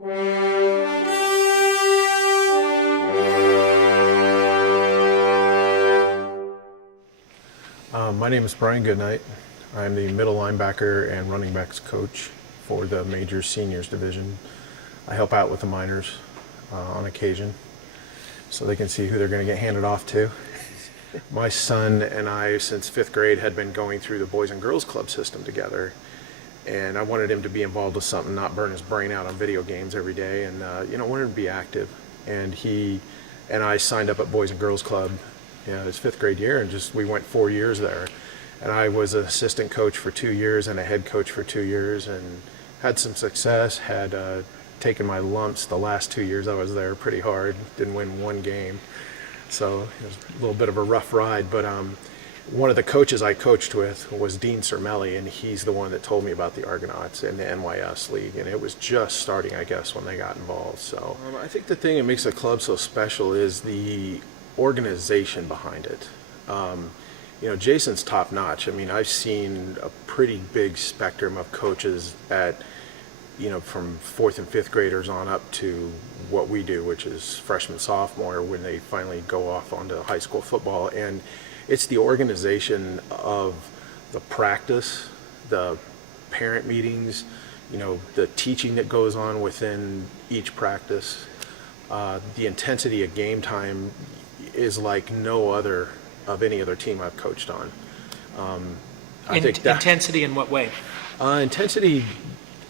My name is Brian Goodnight. I'm the middle linebacker and running backs coach for the major seniors division. I help out with the minors on occasion so they can see who they're going to get handed off to. My son and I, since fifth grade, had been going through the Boys and Girls Club system together, and I wanted him to be involved with something, not burn his brain out on video games every day, and wanted him to be active. And he and I signed up at Boys and Girls Club his fifth grade year, and we went 4 years there. And I was an assistant coach for 2 years and a head coach for 2 years, and had some success. Had taken my lumps the last 2 years I was there pretty hard. Didn't win one game, so it was a little bit of a rough ride. But one of the coaches I coached with was Dean Cermelli, and he's the one that told me about the Argonauts and the NYS League, and it was just starting, I guess, when they got involved. So I think the thing that makes the club so special is the organization behind it. Jason's top notch. I mean, I've seen a pretty big spectrum of coaches at, from fourth and fifth graders on up to what we do, which is freshman, sophomore, when they finally go off onto high school football. And it's the organization of the practice, the parent meetings, the teaching that goes on within each practice. The intensity of game time is like no other of any other team I've coached on. I think that intensity in what way? Intensity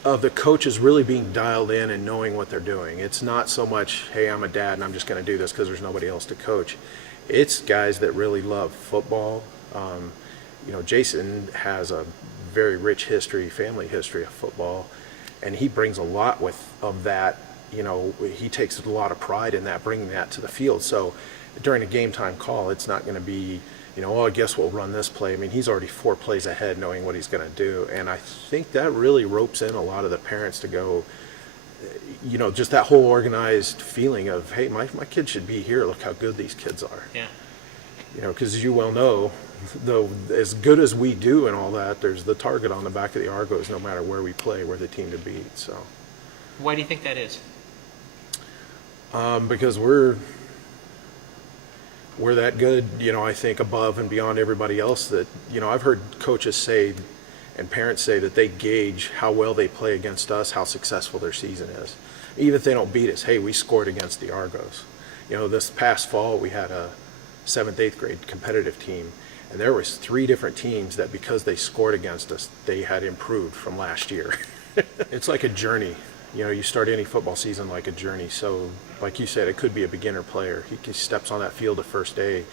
of the coaches really being dialed in and knowing what they're doing. It's not so much, hey, I'm a dad and I'm just going to do this because there's nobody else to coach. It's guys that really love football. Jason has a very rich family history of football, and he brings a lot of that. He takes a lot of pride in that, bringing that to the field. So during a game time call, it's not going to be, I guess we'll run this play. I mean, he's already 4 plays ahead knowing what he's going to do. And I think that really ropes in a lot of the parents to go, just that whole organized feeling of, hey, my kid should be here. Look how good these kids are. Yeah. Because as you well know, though, as good as we do and all that, there's the target on the back of the Argos no matter where we play. We're the team to beat. So. Why do you think that is? Because we're that good, I think, above and beyond everybody else. That, I've heard coaches say and parents say that they gauge how well they play against us, how successful their season is. Even if they don't beat us, hey, we scored against the Argos. This past fall we had a 7th, 8th grade competitive team, and there was 3 different teams that because they scored against us, they had improved from last year. It's like a journey. You start any football season like a journey. So, like you said, it could be a beginner player. He steps on that field the first day.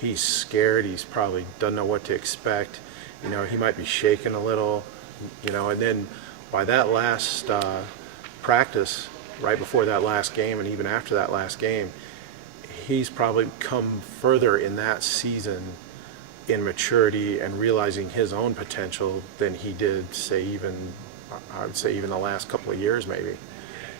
He's scared. He's probably doesn't know what to expect. He might be shaking a little. And then by that last practice, right before that last game, and even after that last game, he's probably come further in that season in maturity and realizing his own potential than he did, I would say even the last couple of years maybe.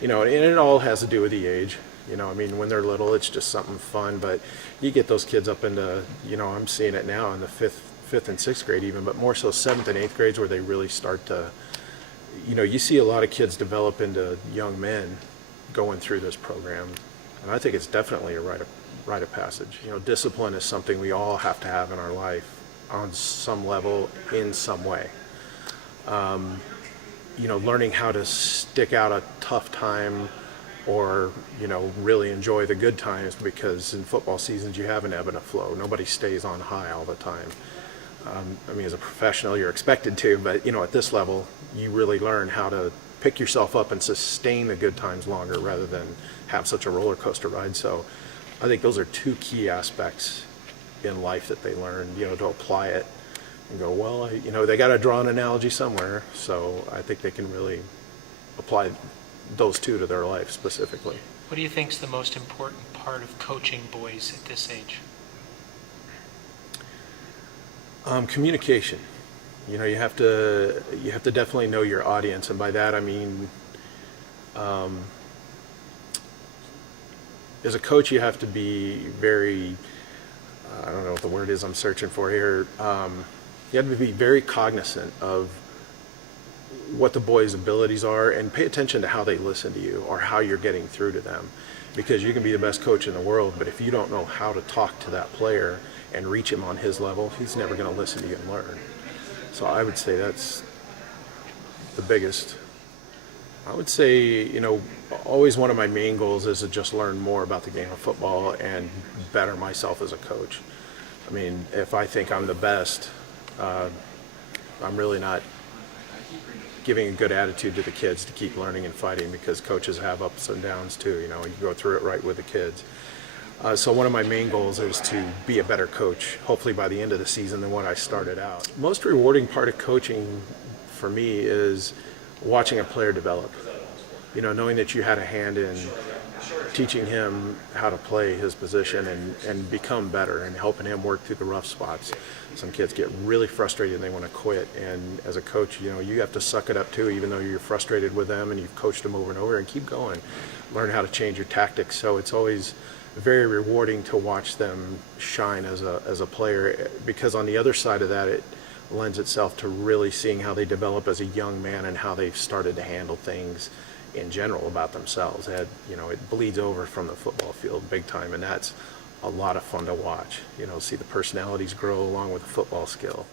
And it all has to do with the age. When they're little, it's just something fun, but you get those kids up into, I'm seeing it now in the fifth and sixth grade even, but more so 7th and 8th grades where they really start to, you see a lot of kids develop into young men going through this program. And I think it's definitely a rite of passage. Discipline is something we all have to have in our life on some level, in some way. Learning how to stick out a tough time or, really enjoy the good times, because in football seasons you have an ebb and a flow. Nobody stays on high all the time. As a professional, you're expected to, but, at this level, you really learn how to pick yourself up and sustain the good times longer rather than have such a roller coaster ride. So I think those are 2 key aspects in life that they learn, to apply it and go, well, they got to draw an analogy somewhere. So I think they can really apply those 2 to their life specifically. What do you think is the most important part of coaching boys at this age? Communication. You have to definitely know your audience, and by that I mean, as a coach, you have to be very, I don't know what the word is I'm searching for here. You have to be very cognizant of what the boys' abilities are, and pay attention to how they listen to you or how you're getting through to them. Because you can be the best coach in the world, but if you don't know how to talk to that player and reach him on his level, he's never going to listen to you and learn. So I would say that's the biggest. I would say, always one of my main goals is to just learn more about the game of football and better myself as a coach. I mean, if I think I'm the best, I'm really not giving a good attitude to the kids to keep learning and fighting, because coaches have ups and downs too. You go through it right with the kids. So one of my main goals is to be a better coach, hopefully by the end of the season, than what I started out. Most rewarding part of coaching for me is watching a player develop. Knowing that you had a hand in teaching him how to play his position and become better, and helping him work through the rough spots. Some kids get really frustrated and they want to quit, and as a coach, you have to suck it up too, even though you're frustrated with them and you've coached them over and over, and keep going. Learn how to change your tactics. So it's always very rewarding to watch them shine as a player, because on the other side of that, it lends itself to really seeing how they develop as a young man and how they've started to handle things in general about themselves. It bleeds over from the football field big time, and that's a lot of fun to watch. See the personalities grow along with the football skill.